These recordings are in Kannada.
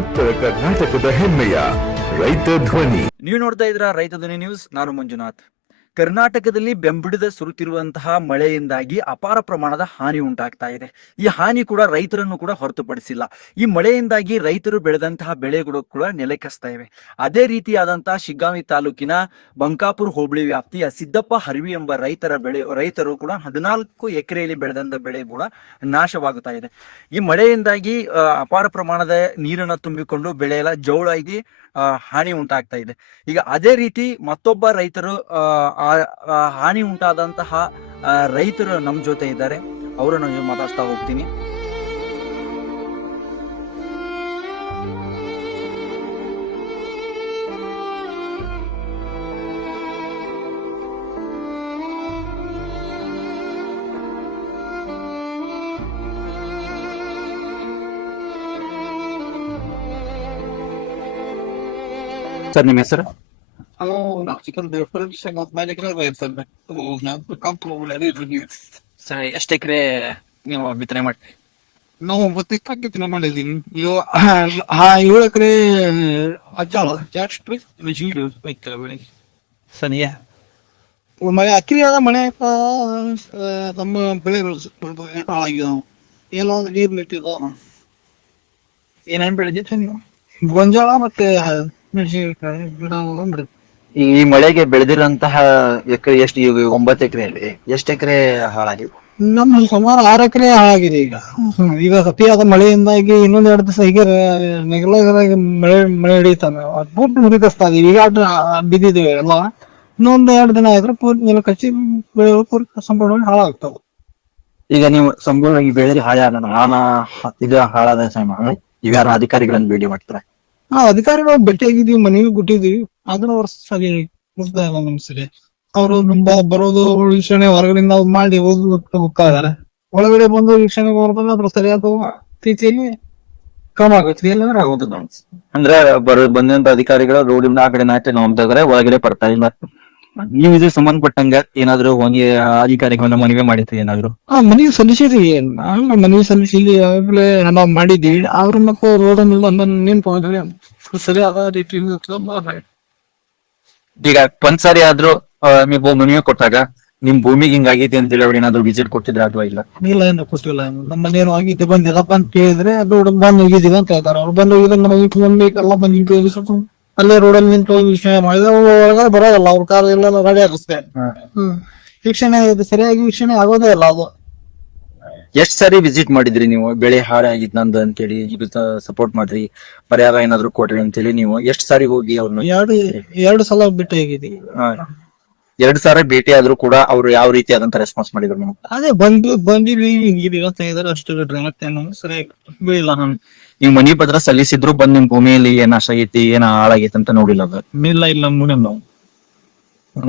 ಉತ್ತರ ಕರ್ನಾಟಕದ ಹೆಮ್ಮೆಯ ರೈತ ಧ್ವನಿ. ನೀವು ನೋಡ್ತಾ ಇದ್ರ ರೈತ ಧ್ವನಿ ನ್ಯೂಸ್ ನಾನು ಮಂಜುನಾಥ್. ಕರ್ನಾಟಕದಲ್ಲಿ ಬೆಂಬಿಡದ ಸುರುತ್ತಿರುವಂತಹ ಮಳೆಯಿಂದಾಗಿ ಅಪಾರ ಪ್ರಮಾಣದ ಹಾನಿ ಉಂಟಾಗ್ತಾ ಇದೆ. ಈ ಹಾನಿ ಕೂಡ ರೈತರನ್ನು ಕೂಡ ಹೊರತುಪಡಿಸಿಲ್ಲ. ಈ ಮಳೆಯಿಂದಾಗಿ ರೈತರು ಬೆಳೆದಂತಹ ಬೆಳೆಗಳು ಕೂಡ ನೆಲೆಕಸ್ತಾ ಇವೆ. ಅದೇ ರೀತಿಯಾದಂತಹ ಶಿಗ್ಗಾಂವಿ ತಾಲೂಕಿನ ಬಂಕಾಪುರ ಹೋಬಳಿ ವ್ಯಾಪ್ತಿಯ ಸಿದ್ದಪ್ಪ ಹರಿವಿ ಎಂಬ ರೈತರ ಬೆಳೆ, ರೈತರು ಕೂಡ ಹದಿನಾಲ್ಕು ಎಕರೆಯಲ್ಲಿ ಬೆಳೆದಂತ ಬೆಳೆ ಕೂಡ ನಾಶವಾಗುತ್ತಾ ಇದೆ. ಈ ಮಳೆಯಿಂದಾಗಿ ಅಪಾರ ಪ್ರಮಾಣದ ನೀರನ್ನು ತುಂಬಿಕೊಂಡು ಬೆಳೆ ಎಲ್ಲ ಜೋಳಾಗಿ ಹಾನಿ ಉಂಟಾಗ್ತಾ ಇದೆ. ಈಗ ಅದೇ ರೀತಿ ಮತ್ತೊಬ್ಬ ರೈತರು ಹಾನಿ ಉಂಟಾದಂತಹ ರೈತರು ನಮ್ಮ ಜೊತೆ ಇದ್ದಾರೆ. ಅವರನ್ನು ಮಾತಾಡ್ತಾ ಹೋಗ್ತೀನಿ. ಸರ್ ನಿಮ್ಮ ಹೆಸರು? ಸರ್ ಎಷ್ಟು ಎಕರೆ ನೀವು ಬಿತ್ತನೆ ಮಾಡಿ ನಾವು ಮಾಡಿದೀನಿ ಇವು ಆ ಏಳು ಎಕರೆ ಅಜ್ಜಾಳ ಜಾಸ್ತಿ ಜೀಡು ಬೈತಾರೆ ಬೆಳೆ ಸರ್ ಮಳೆ ಅಕ್ಕಿರಿಯಾದ ಮಳೆ ನಮ್ಮ ಬೆಳೆಗಳು ಹಾಳಾಗಿದಾವ ಏನೋ ಒಂದು ನೀರು ನೆಟ್ಟಿದಾವ ಏನೇನು ಬೆಳೆದಿತ್ತು ನೀವು ಗೊಂಜಾಳ ಮತ್ತೆ ಮೆಣಸಿನಕಾಯಿ ಗಿಡ ಬಿಡುತ್ತೆ ಈ ಮಳೆಗೆ ಬೆಳೆದಿರುವಂತಹ ಎಕರೆ ಎಷ್ಟು? ಈಗ ಒಂಬತ್ತು ಎಕರೆಯಲ್ಲಿ. ಎಷ್ಟು ಎಕರೆ ಹಾಳಾಗಿವೆ ನಮ್ಮ ಸುಮಾರು ಆರು ಎಕರೆ ಹಾಳಾಗಿದೆ ಈಗ. ಈಗ ಅತಿಯಾದ ಮಳೆಯಿಂದಾಗಿ ಇನ್ನೊಂದ್ ಎರಡು ದಿವಸ ಈಗ ನೆಗಲಾಗಿ ಮಳೆ ಮಳೆ ಹಿಡಿತಾನೆ ಅದ್ ಪೂರ್ತಿ ಮುರಿದಸ್ತಾ ಇದೀವಿ ಈಗ ಅದ್ ಬಿದ್ದಿದ್ದೇವೆ ಎಲ್ಲ ಇನ್ನೊಂದ್ ಎರಡು ದಿನ ಆದ್ರೆ ಪೂರ್ತಿ ನೆಲ ಕಚ್ಚಿ ಬೆಳೆಗಳು ಪೂರ್ತಿ ಸಂಪೂರ್ಣವಾಗಿ ಹಾಳಾಗ್ತಾವ. ಈಗ ನೀವು ಸಂಪೂರ್ಣವಾಗಿ ಬೆಳೆದ್ರೆ ಹಾಳಾದ ನಾನಾ ಇದು ಹಾಳಾದ ಸಮಯ. ಇವ್ಯಾರ ಅಧಿಕಾರಿಗಳನ್ನು ಭೇಟಿ ಮಾಡ್ತಾರೆ? ಆ ಅಧಿಕಾರಿಗಳು ಭೇಟಿಯಾಗಿದೀವಿ ಮನೆಗೆ ಕೊಟ್ಟಿದೀವಿ ಅದನ್ನ ಅವ್ರ ಸರಿ ಮುಗ್ದ ಇಲ್ಲ ನಮ್ ಸರಿ. ಅವರು ತುಂಬಾ ಬರೋದು ವೀಕ್ಷಣೆ ಹೊರಗಡೆಯಿಂದ ಮಾಡಿ ಹೋಗಿ ಹೋಗ್ತಾ ಇದಾರೆ ಒಳಗಡೆ ಬಂದು ವೀಕ್ಷಣೆ ಬರೋದಾಗ ಅದ್ರ ಸರಿಯಾದ ರೀತಿಯಲ್ಲಿ ಕ್ರಮ ಆಗುತ್ತೆ. ಇಲ್ಲಾಂದ್ರೆ ಆಗೋದಿಲ್ಲ ಅಂದ್ರೆ ಬರ ಬಂದಂತ ಅಧಿಕಾರಿಗಳು ರೋಡಿಂದ ಆ ಕಡೆ ನಾಚೆ ನೋಡ್ತಿದ್ರೆ ಒಳಗಡೆ ಬರ್ತಾ ಇಲ್ಲ. ನೀವು ಇದು ಸಂಬಂಧಪಟ್ಟಂಗ ಏನಾದ್ರು ಹೋಗಿ ಅಧಿಕಾರಿಗಳನ್ನ ಮನವಿ ಮಾಡಿದ್ರಿ ಏನಾದ್ರು? ಆ ಮನವಿ ಸಲ್ಲಿಸಿರಿ ನಾವು ಮನವಿ ಸಲ್ಲಿಸಿ ಇಲ್ಲಿ ಆಗ್ಲೇ ನಾವು ಮಾಡಿದ್ದೀವಿ ಅವ್ರ ಮಕ್ಕಳು ರೋಡ್ ಸರಿ ಅದ ರೀತಿ ಈಗ ಒಂದ್ಸಾರಿ ಆದ್ರೂ ಆ, ನೀವು ಮನವಿ ಕೊಟ್ಟಾಗ ನಿಮ್ ಭೂಮಿಗೆ ಹಿಂಗಾಗೈತಿ ಅಂತ ಹೇಳಿ ಅವ್ರು ಏನಾದ್ರು ವಿಸಿಟ್ ಕೊಟ್ಟಿದ್ರ ಅಥವಾ ಇಲ್ಲ? ಇಲ್ಲ ಏನ ಕೊಟ್ಟಿಲ್ಲ. ನಮ್ಮ ಮನೇನು ಆಗಿದ್ದೆ ಬಂದಿಲ್ಲಪ್ಪ ಅಂತ ಕೇಳಿದ್ರೆ ಅದು ಬಂದ್ ಹೋಗಿದ್ದೀವಿ ಅಂತ ಹೇಳ್ತಾರೆ. ಅವ್ರು ಬಂದ್ ಹೋಗಿದ್ರೆ ನಮಗೆ ಎಲ್ಲ ಬಂದು ಅಲ್ಲೇ ರೋಡಲ್ಲಿ ನಿಂತು ವೀಕ್ಷಣೆ ಮಾಡಿದ್ರೆ ಅವ್ರು ಒಳಗಡೆ ಬರೋದಲ್ಲ ಅವ್ರ ಕಾರ್ ಎಲ್ಲ ಗಾಡಿ ಹಾಕಿಸ್ತೆ ಹ್ಮ್. ವೀಕ್ಷಣೆ ಇದು ಸರಿಯಾಗಿ ವೀಕ್ಷಣೆ ಆಗೋದೇ ಇಲ್ಲ ಅದು. ಎಷ್ಟ್ ಸಾರಿ ವಿಸಿಟ್ ಮಾಡಿದ್ರಿ ನೀವು? ಬೆಳೆ ಹಾಳಾಗಿದ್ ನಂದು ಅಂತೇಳಿ ಹೇಳಿ ಸಪೋರ್ಟ್ ಮಾಡ್ರಿ ಪರಿಹಾರ ಏನಾದ್ರು ಕೊಡ್ರಿ ಅಂತೇಳಿ ನೀವು ಎಷ್ಟ್ ಸಾರಿ ಹೋಗಿ ಅವ್ರನ್ನ ಎರಡು ಎರಡು ಸಲ ಬಿಟ್ಟು ಹೋಗಿದ್ದೀವಿ ಎರಡ್ ಸಾವಿರ ಭೇಟಿ ಆದ್ರೂ ಕೂಡ ಅವ್ರು ಯಾವ ರೀತಿ ಆದಂತ ರೆಸ್ಪಾನ್ಸ್ ಮಾಡಿದ್ರು ನಮ್ಗೆ ಅದೇ ಬಂದು ಬಂದಿದ್ವಿ ಅಂತ ಹೇಳಿದ್ರೆ ಅಷ್ಟು ಸರಿಯಾಗಿ ಬೀಳಿಲ್ಲ ನಾನು. ನೀವು ಮನಿ ಪತ್ರ ಸಲ್ಲಿಸಿದ್ರು ಬಂದ್ ನಿಮ್ ಭೂಮಿಯಲ್ಲಿ ಏನ್ ನಾಶ ಆಗೈತಿ ಏನ ಹಾಳಾಗೈತಿ ಅಂತ ನೋಡಿಲ್ಲ ಅದು? ಇಲ್ಲ ಇಲ್ಲ ಮುಂದೆ ನಾವು.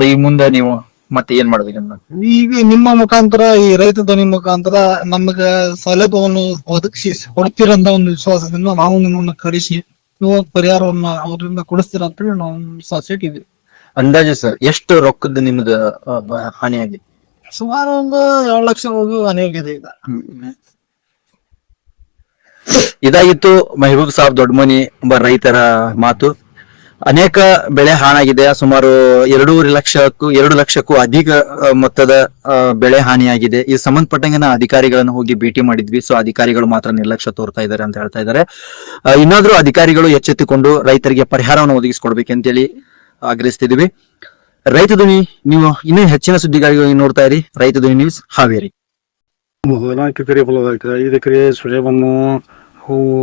ಈ ಮುಂದೆ ನೀವು ಮತ್ತೆ ಏನ್ ಮಾಡ್ಬೇಕನ್ನ ಈಗ ನಿಮ್ಮ ಮುಖಾಂತರ ಈ ರೈತ ಧ್ವನಿ ಮುಖಾಂತರ ನಮಗ ಸೌಲಭ್ಯವನ್ನು ಒದಗಿಸಿ ಕೊಡ್ತೀರಂತ ಒಂದು ವಿಶ್ವಾಸದಿಂದ ನಾವು ನಿಮ್ಮನ್ನ ಕರೆಸಿ ನೀವು ಪರಿಹಾರವನ್ನ ಅವರಿಂದ ಕೊಡಿಸ್ತೀರ ಅಂತೇಳಿ ನಾವು ಸೊಸೈಟಿ ಇದ್ವಿ ಅಂದಾಜು ಸರ್ ಎಷ್ಟು ರೊಕ್ಕದ ನಿಮ್ದು ಹಾನಿ ಆಗಿದೆ ಸುಮಾರು ಒಂದು ಏಳು ಲಕ್ಷ ಹೋಗಿ ಆಗಿದೆ ಈಗ. ಇದಾಗಿತ್ತು ಮೆಹಬೂಬ್ ಸಾಬ್ ದೊಡ್ಡಮನಿ ಒಬ್ಬ ರೈತರ ಮಾತು. ಅನೇಕ ಬೆಳೆ ಹಾಳಾಗಿದೆ. ಸುಮಾರು ಎರಡೂವರೆ ಲಕ್ಷಕ್ಕೂ ಎರಡು ಲಕ್ಷಕ್ಕೂ ಅಧಿಕ ಮೊತ್ತದ ಬೆಳೆ ಹಾನಿಯಾಗಿದೆ. ಈ ಸಂಬಂಧಪಟ್ಟಂಗೆ ನಾವು ಅಧಿಕಾರಿಗಳನ್ನು ಹೋಗಿ ಭೇಟಿ ಮಾಡಿದ್ವಿ. ಸೊ ಅಧಿಕಾರಿಗಳು ಮಾತ್ರ ನಿರ್ಲಕ್ಷ್ಯ ತೋರ್ತಾ ಇದ್ದಾರೆ ಅಂತ ಹೇಳ್ತಾ ಇದ್ದಾರೆ ಇನ್ನಾದ್ರೂ ಅಧಿಕಾರಿಗಳು ಎಚ್ಚೆತ್ತುಕೊಂಡು ರೈತರಿಗೆ ಪರಿಹಾರವನ್ನು ಒದಗಿಸಿಕೊಡ್ಬೇಕಂತೇಳಿ ಆಗ್ರಹಿಸ್ತಿದೀವಿ ರೈತ ಧ್ವನಿ, ನೀವು ಇನ್ನೂ ಹೆಚ್ಚಿನ ಸುದ್ದಿಗಾಗಿ ನೋಡ್ತಾ ಇರಿ. ರೈತ ಧ್ವನಿ ನ್ಯೂಸ್, ಹಾವೇರಿ. ನಾಲ್ಕು ಎಕರೆ ಹೊಲದ ಐದು ಎಕರೆ ಸೂರ್ಯಬನ್ನು ಹೂವು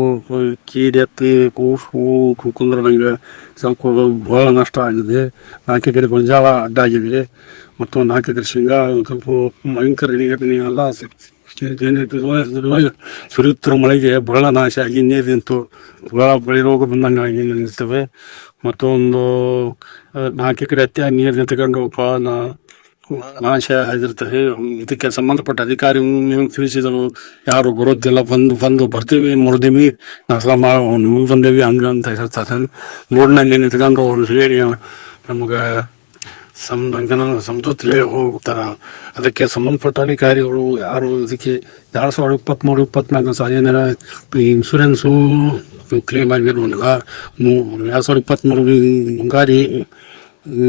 ಕೀಡೆತ್ತಿ ಕೂಸು ಹೂವು ಕುಂದ್ರದಂಗೆ ಸ್ವಲ್ಪ ಭಾಳ ನಷ್ಟ ಆಗಿದೆ. ನಾಲ್ಕು ಎಕರೆ ಗೊಂಜಾಳ ಅಡ್ಡ ಆಗಿದೆ ಮತ್ತು ನಾಲ್ಕು ಎಕರೆ ಶೇಂಗಾ, ಸ್ವಲ್ಪ ಭಯಂಕರ ನೀರಿನ ಎಲ್ಲ ಸುರಿಯುತ್ತಿರೋ ಮಳೆಗೆ ಬಹಳ ನಾಶ ಆಗಿ ನೀರು ನಿಂತು ಬಹಳ ಬಳಿ ರೋಗ ಬಂದಂಗೆ ಆಗಿ ನಿಲ್ತವೆ. ಮತ್ತೊಂದು ನಾಲ್ಕು ಎಕರೆ ಹತ್ತಿ ನೀರು ನಿಂತ್ಕೊಂಡು ಬಹಳ ನಾ- ನಾಶ ಆಗಿರ್ತವೆ ಇದಕ್ಕೆ ಸಂಬಂಧಪಟ್ಟ ಅಧಿಕಾರಿ ತಿಳಿಸಿದರು. ಯಾರು ಬರೋದಿಲ್ಲ, ಬಂದು ಬಂದು ಬರ್ತೀವಿ, ಮುರಿದೀವಿ ನಾವು ಬಂದೇವಿ ಹಂಗೆ ಅಂತ ಹೇಳ್ತಾರೆ. ರೋಡ್ನಲ್ಲಿ ನಿಂತ್ಕೊಂಡು ಅವ್ರು ಹೇಳಿ ನಮಗೆ ಸಮ್ ಸಮತೋತ್ಲೆ ಹೋಗ್ತಾರ? ಅದಕ್ಕೆ ಸಂಬಂಧಪಟ್ಟ ಅಧಿಕಾರಿಗಳು ಯಾರು ಇದಕ್ಕೆ ಎರಡು ಸಾವಿರದ ಇಪ್ಪತ್ತ್ಮೂರು ಇಪ್ಪತ್ನಾಲ್ಕು ಸಾಲಿನ ಇನ್ಶೂರೆನ್ಸು ಕ್ಲೇಮ್ ಆಗಿರೋದಿಲ್ಲ ಎರಡು ಸಾವಿರದ ಇಪ್ಪತ್ತ್ಮೂರು ಮುಂಗಾರಿ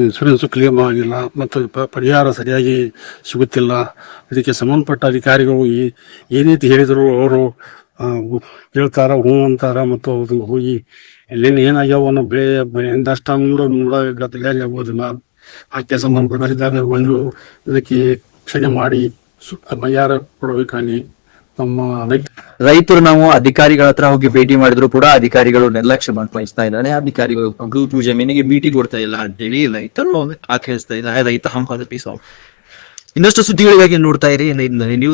ಇನ್ಶೂರೆನ್ಸು ಕ್ಲೇಮ್ ಆಗಿಲ್ಲ. ಮತ್ತು ಪರಿಹಾರ ಸರಿಯಾಗಿ ಸಿಗುತ್ತಿಲ್ಲ. ಇದಕ್ಕೆ ಸಂಬಂಧಪಟ್ಟ ಅಧಿಕಾರಿಗಳು ಈ ಏನೈತಿ ಹೇಳಿದರು ಅವರು ಕೇಳ್ತಾರ, ಹ್ಞೂ ಅಂತಾರ? ಮತ್ತು ಅದು ಹೋಗಿ ಎಲ್ಲಿನ ಏನಾಗ್ಯಾವ ಅನ್ನೋ ಬೆಳೆ ಬೆಳೆ ನಷ್ಟ ಮೂಡ ಮೂಡ ಗದ್ದಲ ಆಗೋದಿಲ್ಲ ಅದಕ್ಕೆ ಸಂಬಂಧಪಟ್ಟ ಒಂದು ಇದಕ್ಕೆ ಕ್ಷಣೆ ಮಾಡಿ ಪರಿಹಾರ ಕೊಡಬೇಕಾಗಿ ನಮ್ಮ ರೈತ ರೈತರು ನಾವು ಅಧಿಕಾರಿಗಳ ಹತ್ರ ಹೋಗಿ ಭೇಟಿ ಮಾಡಿದ್ರು ಕೂಡ ಅಧಿಕಾರಿಗಳು ನಿರ್ಲಕ್ಷ್ಯ ವಹಿಸ್ತಾ ಇದ್ದಾರೆ. ಅಧಿಕಾರಿಗಳು ಗ್ರೂಪ್ ಜಮೀನಿಗೆ ಭೇಟಿ ಕೊಡ್ತಾ ಇಲ್ಲ ಅಂತೇಳಿ ರೈತರು ಆಚರಿಸ್ತಾ ಇಲ್ಲ ರೈತ ಹಂಪಾದ ಪೀಸ್ ಇನ್ನಷ್ಟು ಸುದ್ದಿಗಳಿಗಾಗಿ ನೋಡ್ತಾ ಇರಿ. ನ್ಯೂಸ್